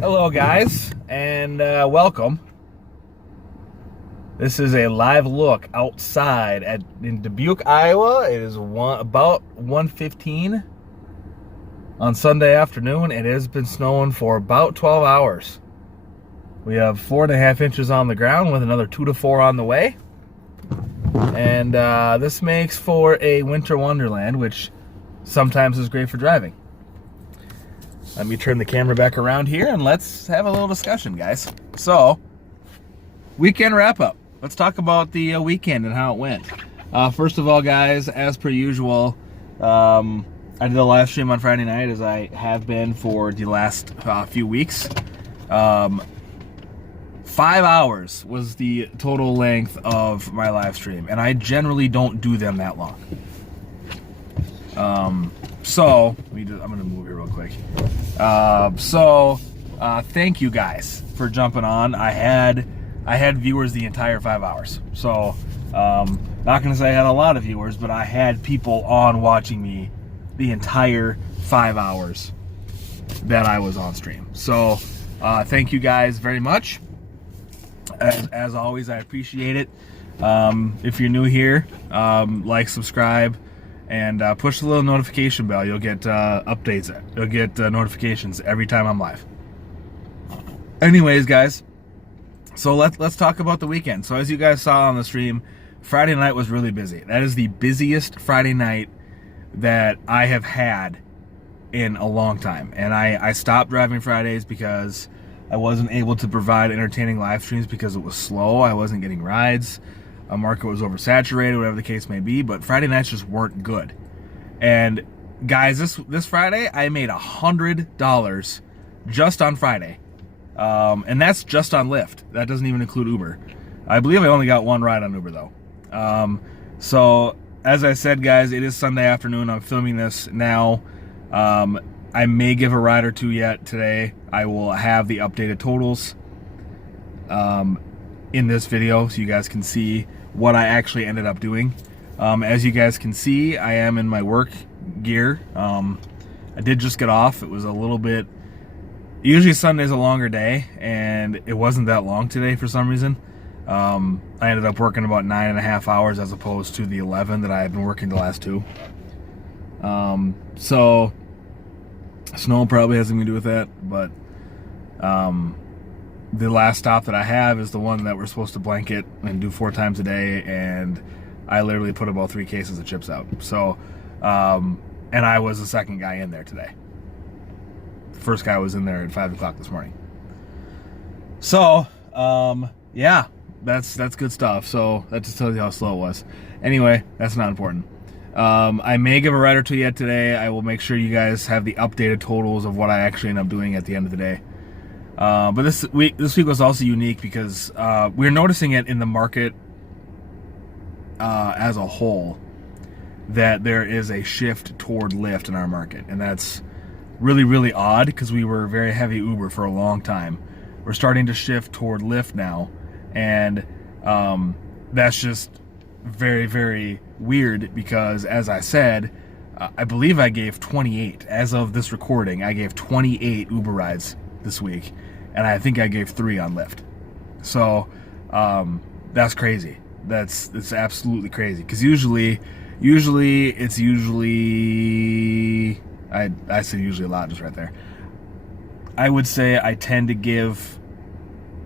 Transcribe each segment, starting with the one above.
Hello, guys, and welcome. This is a live look outside in Dubuque, Iowa. It is about 1:15 on Sunday afternoon. It has been snowing for about 12 hours. We have 4.5 inches on the ground with another 2 to 4 on the way. And this makes for a winter wonderland, which sometimes is great for driving. Let me turn the camera back around here and let's have a little discussion, guys. So, weekend wrap up. Let's talk about the weekend and how it went. First of all, guys, as per usual, I did a live stream on Friday night, as I have been for the last few weeks. 5 hours was the total length of my live stream, and I generally don't do them that long. So I'm gonna move here real quick. Thank you guys for jumping on. I had viewers the entire 5 hours. So not gonna say I had a lot of viewers, but I had people on watching me the entire 5 hours that I was on stream. So thank you guys very much. As always, I appreciate it. If you're new here, like, subscribe, and push the little notification bell. You'll get updates. You'll get notifications every time I'm live. Anyways, guys, so let's talk about the weekend. So as you guys saw on the stream, Friday night was really busy. That is the busiest Friday night that I have had in a long time. And I stopped driving Fridays because I wasn't able to provide entertaining live streams because it was slow. I wasn't getting rides. A market was oversaturated, whatever the case may be, but Friday nights just weren't good. And guys, this Friday, I made $100 just on Friday. And that's just on Lyft. That doesn't even include Uber. I believe I only got one ride on Uber, though. So, as I said, guys, it is Sunday afternoon. I'm filming this now. I may give a ride or two yet today. I will have the updated totals in this video so you guys can see what I actually ended up doing. As you guys can see, I am in my work gear. I did just get off. It was a little bit, usually Sunday's a longer day, and it wasn't that long today for some reason. I ended up working about 9.5 hours as opposed to the 11 that I have been working the last 2. So snow probably has something to do with that, but the last stop that I have is the one that we're supposed to blanket and do 4 times a day, and I literally put about 3 cases of chips out. So, and I was the second guy in there today. The first guy was in there at 5 o'clock this morning. So, yeah, that's good stuff. So that just tells you how slow it was. Anyway, that's not important. I may give a ride or two yet today. I will make sure you guys have the updated totals of what I actually end up doing at the end of the day. But this week was also unique because we're noticing it in the market as a whole that there is a shift toward Lyft in our market, and that's really, really odd because we were very heavy Uber for a long time. We're starting to shift toward Lyft now, and that's just very, very weird because, as I said, I believe I gave 28 as of this recording. I gave 28 Uber rides this week, and I think I gave 3 on Lyft. So that's crazy. It's absolutely crazy because usually I say usually a lot just right there. I would say I tend to give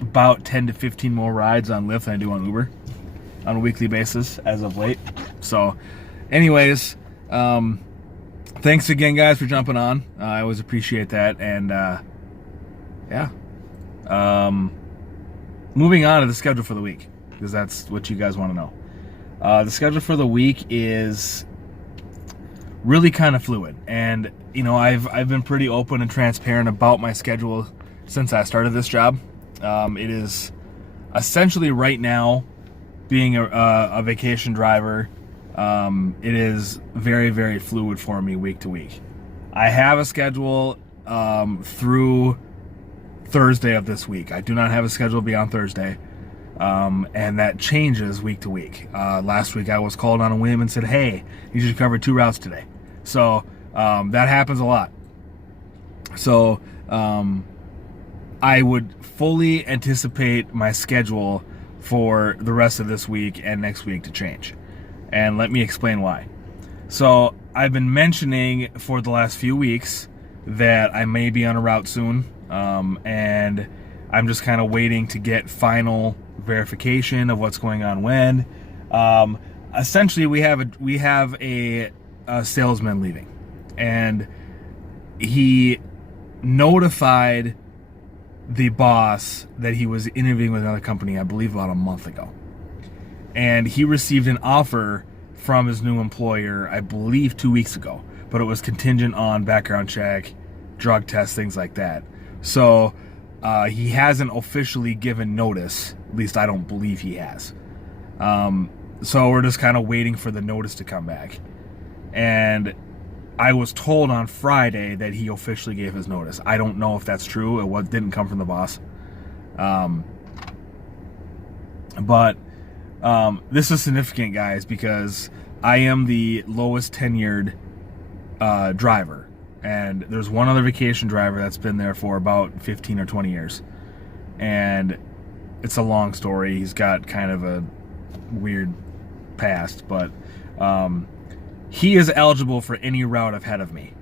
about 10 to 15 more rides on Lyft than I do on Uber on a weekly basis as of late. So anyways, thanks again, guys, for jumping on. I always appreciate that. And yeah, moving on to the schedule for the week, because that's what you guys want to know. The schedule for the week is really kind of fluid, and you know, I've been pretty open and transparent about my schedule since I started this job. It is essentially right now, being a vacation driver, it is very, very fluid for me week to week. I have a schedule through Thursday of this week. I do not have a schedule beyond Thursday, and that changes week to week. Last week I was called on a whim and said, hey, you should cover 2 routes today. So that happens a lot. So I would fully anticipate my schedule for the rest of this week and next week to change. And let me explain why. So I've been mentioning for the last few weeks that I may be on a route soon, and I'm just kind of waiting to get final verification of what's going on when. Essentially, we have a salesman leaving, and he notified the boss that he was interviewing with another company, I believe about a month ago. And he received an offer from his new employer, I believe 2 weeks ago, but it was contingent on background check, drug tests, things like that. So he hasn't officially given notice. At least I don't believe he has. So we're just kind of waiting for the notice to come back. And I was told on Friday that he officially gave his notice. I don't know if that's true. It didn't come from the boss. But this is significant, guys, because I am the lowest tenured driver. And there's one other vacation driver that's been there for about 15 or 20 years. And it's a long story. He's got kind of a weird past, but he is eligible for any route ahead of me.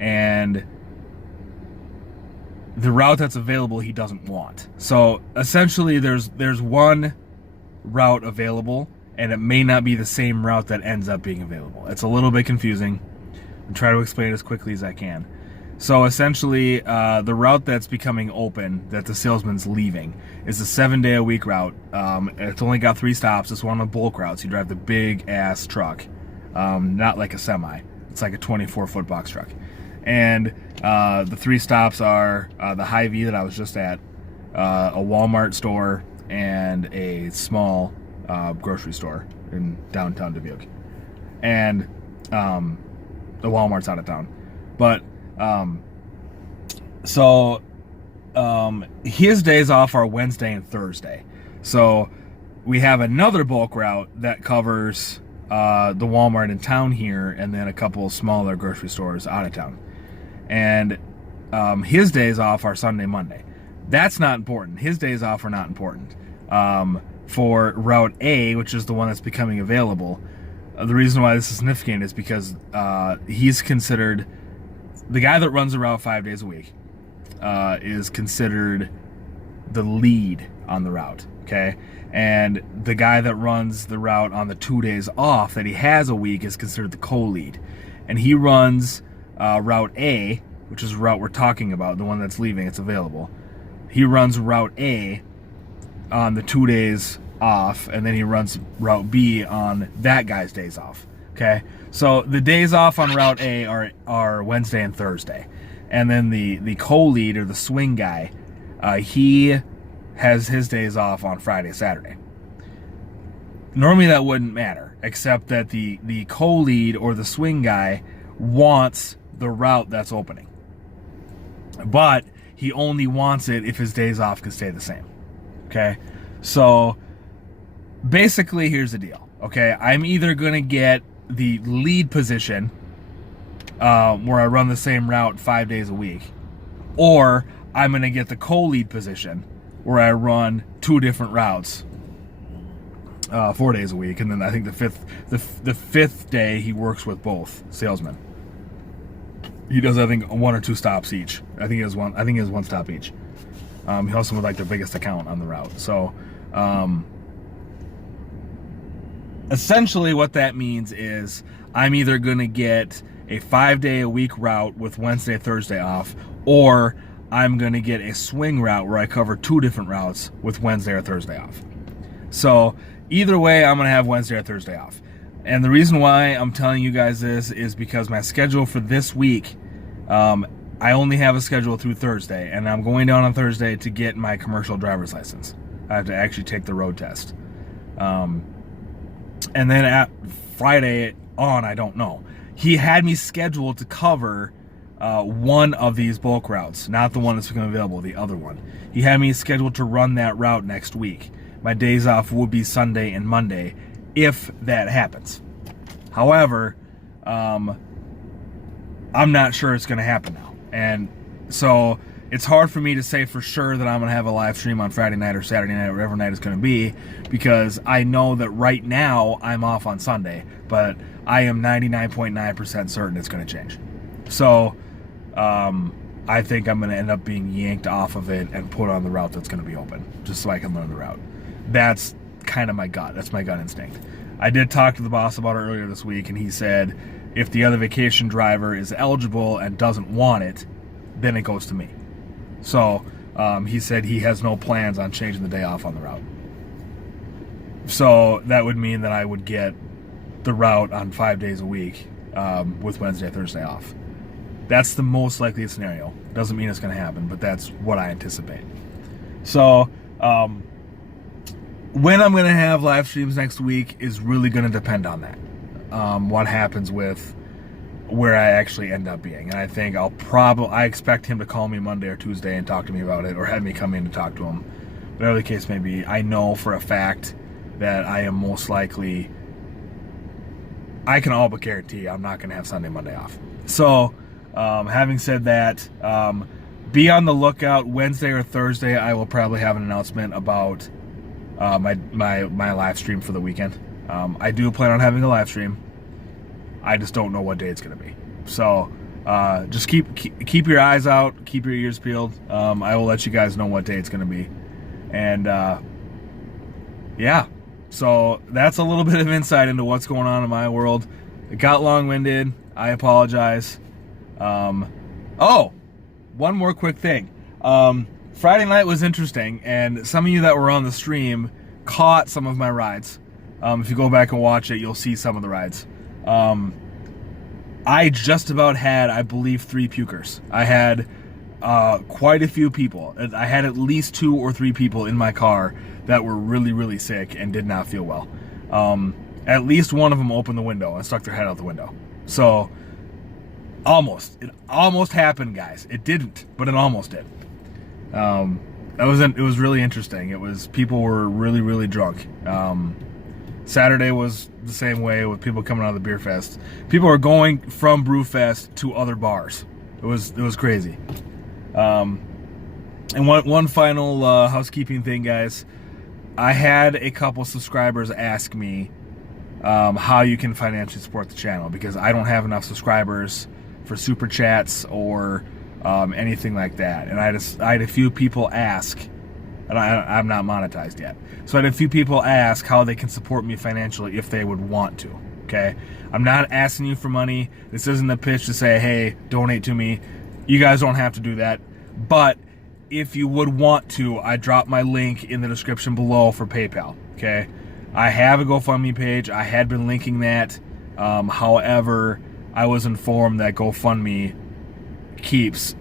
And the route that's available he doesn't want. So essentially there's one route available, and it may not be the same route that ends up being available. It's a little bit confusing. I'll try to explain it as quickly as I can. So essentially, the route that's becoming open, that the salesman's leaving, is a 7-day-a-week route. It's only got 3 stops. It's one of the bulk routes. You drive the big-ass truck, not like a semi. It's like a 24-foot box truck. And the 3 stops are the Hy-Vee that I was just at, a Walmart store, and a small grocery store in downtown Dubuque. And the Walmart's out of town. But his days off are Wednesday and Thursday. So we have another bulk route that covers the Walmart in town here, and then a couple of smaller grocery stores out of town. And his days off are Sunday, Monday. That's not important. His days off are not important. For Route A, which is the one that's becoming available, the reason why this is significant is because he's considered, the guy that runs the route 5 days a week is considered the lead on the route, okay? And the guy that runs the route on the 2 days off that he has a week is considered the co-lead. And he runs Route A, which is the route we're talking about, the one that's leaving, it's available. He runs Route A on the 2 days off, and then he runs Route B on that guy's days off, okay? So the days off on Route A are Wednesday and Thursday. And then the co-lead, or the swing guy, he has his days off on Friday, Saturday. Normally that wouldn't matter, except that the co-lead or the swing guy wants the route that's opening. But he only wants it if his days off can stay the same, okay? So basically, here's the deal, okay? I'm either going to get the lead position where I run the same route 5 days a week, or I'm going to get the co-lead position where I run 2 different routes 4 days a week, and then I think the fifth day he works with both salesmen. He does, I think, 1 or 2 stops each. I think he has one stop each. He helps them with like the biggest account on the route. So essentially what that means is I'm either going to get a 5-day-a-week route with Wednesday, Thursday off, or I'm going to get a swing route where I cover 2 different routes with Wednesday or Thursday off. So either way, I'm going to have Wednesday or Thursday off. And the reason why I'm telling you guys this is because my schedule for this week, I only have a schedule through Thursday, and I'm going down on Thursday to get my commercial driver's license. I have to actually take the road test. And then at Friday on, I don't know. He had me scheduled to cover one of these bulk routes, not the one that's become available, the other one. He had me scheduled to run that route next week. My days off would be Sunday and Monday, if that happens. However, I'm not sure it's going to happen now. And so it's hard for me to say for sure that I'm going to have a live stream on Friday night or Saturday night or whatever night it's going to be, because I know that right now I'm off on Sunday, but I am 99.9% certain it's going to change. So I think I'm going to end up being yanked off of it and put on the route that's going to be open, just so I can learn the route. That's kind of my gut. That's my gut instinct. I did talk to the boss about it earlier this week, and he said if the other vacation driver is eligible and doesn't want it, then it goes to me. So he said he has no plans on changing the day off on the route. So that would mean that I would get the route on 5 days a week with Wednesday, Thursday off. That's the most likely scenario. Doesn't mean it's going to happen, but that's what I anticipate. So when I'm going to have live streams next week is really going to depend on that. What happens with where I actually end up being. And I think I expect him to call me Monday or Tuesday and talk to me about it, or have me come in to talk to him. Whatever the case may be, I know for a fact that I am most likely, I can all but guarantee I'm not going to have Sunday, Monday off. So, having said that, be on the lookout. Wednesday or Thursday, I will probably have an announcement about my live stream for the weekend. I do plan on having a live stream. I just don't know what day it's going to be. So just keep your eyes out, keep your ears peeled. I will let you guys know what day it's going to be. And yeah, so that's a little bit of insight into what's going on in my world. It got long-winded. I apologize. Oh, one more quick thing. Friday night was interesting, and some of you that were on the stream caught some of my rides. If you go back and watch it, you'll see some of the rides. I just about had, I believe, 3 pukers. I had quite a few people. I had at least 2 or 3 people in my car that were really, really sick and did not feel well. At least one of them opened the window and stuck their head out the window. So, it almost happened, guys. It didn't, but it almost did. It was really interesting. People were really, really drunk. Saturday was the same way, with people coming out of the beer fest. People are going from Brewfest to other bars. It was crazy. And one final housekeeping thing, guys. I had a couple subscribers ask me how you can financially support the channel, because I don't have enough subscribers for super chats or anything like that. And I had a few people ask, and I'm not monetized yet. So I had a few people ask how they can support me financially if they would want to, okay? I'm not asking you for money. This isn't a pitch to say, hey, donate to me. You guys don't have to do that. But if you would want to, I dropped my link in the description below for PayPal, okay? I have a GoFundMe page. I had been linking that. However, I was informed that GoFundMe keeps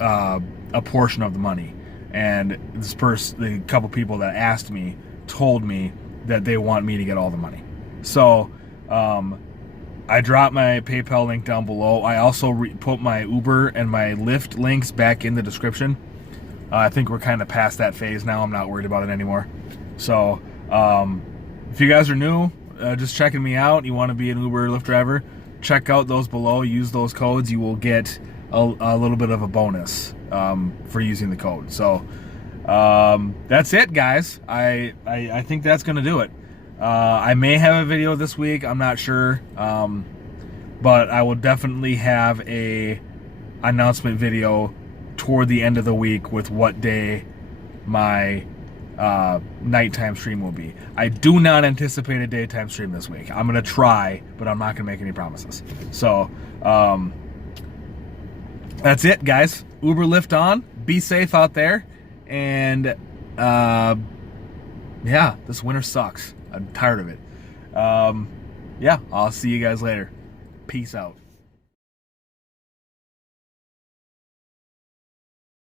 a portion of the money. And the couple people that asked me told me that they want me to get all the money. So I dropped my PayPal link down below. I also put my Uber and my Lyft links back in the description. I think we're kind of past that phase now. I'm not worried about it anymore. So if you guys are new, just checking me out, you want to be an Uber or Lyft driver, check out those below. Use those codes. You will get a little bit of a bonus for using the code. So that's it, guys. I think that's gonna do it. I may have a video this week, I'm not sure, but I will definitely have a announcement video toward the end of the week with what day my nighttime stream will be. I do not anticipate a daytime stream this week. I'm gonna try, but I'm not gonna make any promises. So that's it, guys. Uber, Lyft on. Be safe out there. And yeah, this winter sucks. I'm tired of it. Yeah, I'll see you guys later. Peace out.